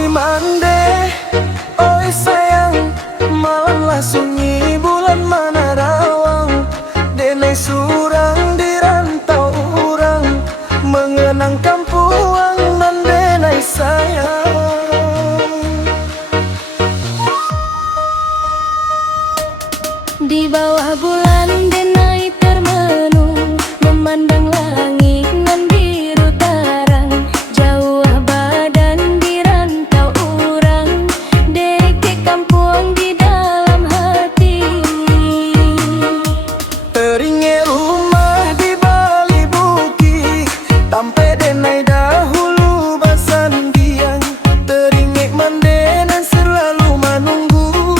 Oi mande, oi sayang, malamlah sunyi bulan mana rawang. Denai surang di rantau orang, mengenang kampuang nan denai sayang. Di bawah bulan denai termenung, memandang langit nan biru tarang. Jauh badan di rantau orang, deke kampung di dalam hati. Teringat rumah di bali bukit, sampai denai dahulu basandian. Teringat mandenan selalu menunggu,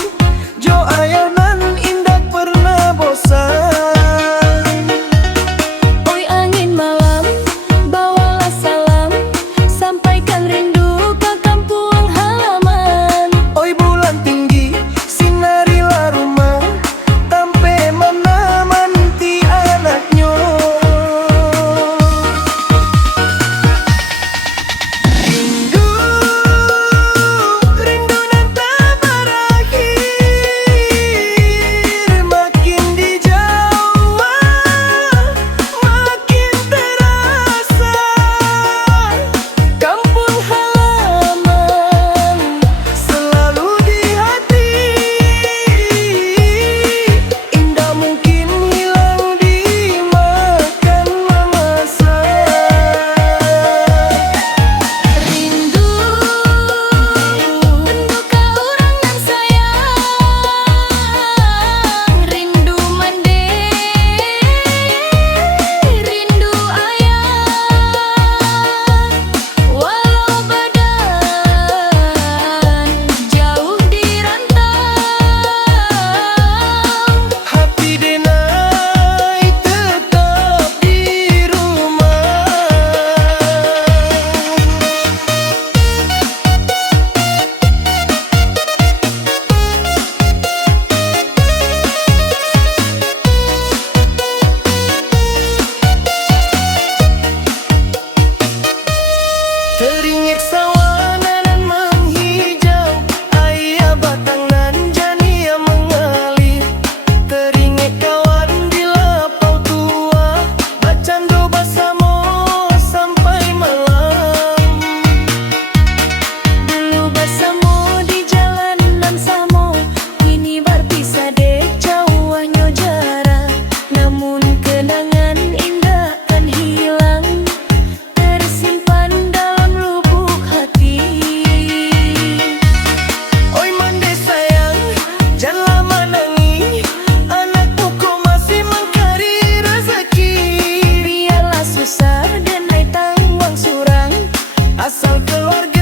jo ayah nan indah pernah bosan. Oi angin malam, bawalah salam, sampaikan rindu ke kampung halaman. Oi bulan tinggi, sinarilah rumah, tampe mana manti anaknya. Rindu, rindu nan tak berakhir, makin dijauh makin terasa. Kampung halaman Selalu di hati, indah mungkin hilang dimakan masa. rindu, penduka orang nan sayang. Rindu mande, rindu ayah. Walau badan jauh di rantau, Hati denai tetap di rumah. Teringat sawah nan menghijau, ayah batang nan jania mengalir. Teringat kawan di lapau tua, bacando bersama sampai malam. dulu bersama di jalan nan samo, kini berpisah dek jauhnya jarak. Namun kenangan indah kan hilang, tersimpan dalam lubuk hati. Oi mande sayang, janganlah menangis, anakku kau masih mencari rezeki. Biarlah susah dan naik tanggung surang, Asal keluarga